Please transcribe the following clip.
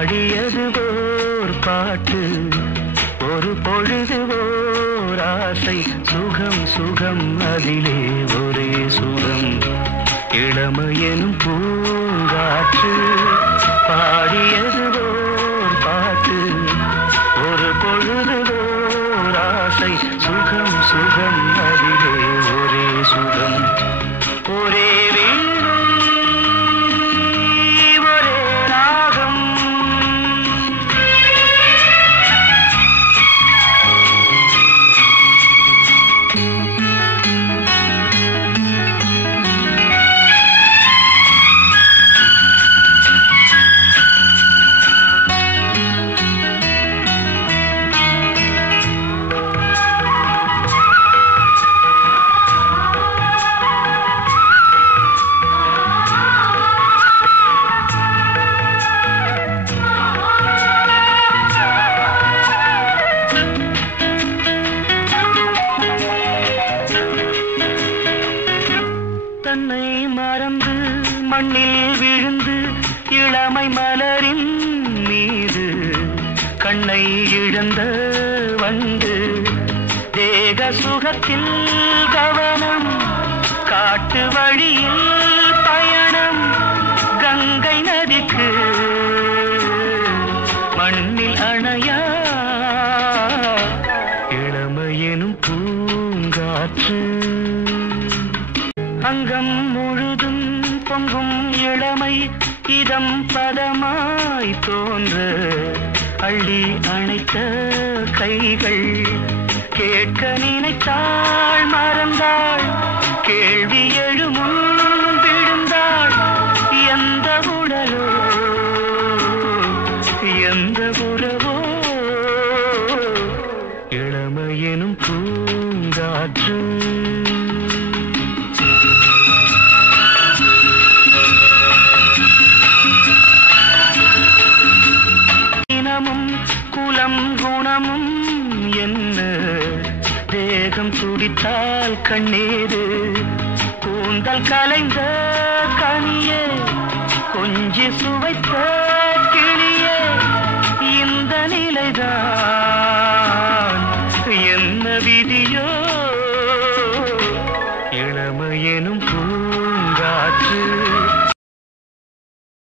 பாடியது ஓர் பாட்டு ஒரு பொழுது ஓர் ஆசை சுகம் சுகம் அதிலே ஒரே சுகம் இளமையெனும் பூங்காற்று பாடியது ஓர் பாட்டு ஒரு பொழுது ஓர் ஆசை சுகம் சுகம் அதிலே ஒரே சுகம் ஒரே தன்னை மறந்து மண்ணில் விழுந்து இளமை மலரின் மீது கண்ணை இழந்த வந்து தேக சுகத்தில் கவனம் காட்டு வழியில் பயணம் கங்கை நதிக்கு மண்ணில் அணையா இளமையெனும் பூங்காற்று அங்கம் முழுதும் பொங்கும் இளமை இதம் பதமாய் தோன்ற அள்ளி அணைத்த கைகள் கேட்க நினைத்தாள் மறந்தாள் கேள்வி எழுமுன் விழுந்தாள் எந்த உடலோ எந்த உறவோ இளமையெனும் பூங்காற்று குலம் குணமும் என்ன தேகம் துடித்தால் கண்ணீரு கூந்தல் கலைந்த கனியே கொஞ்சி சுவைத்த கிளியே இந்த நிலைதான் என்ன விதியோ இளமையெனும் பூங்காற்று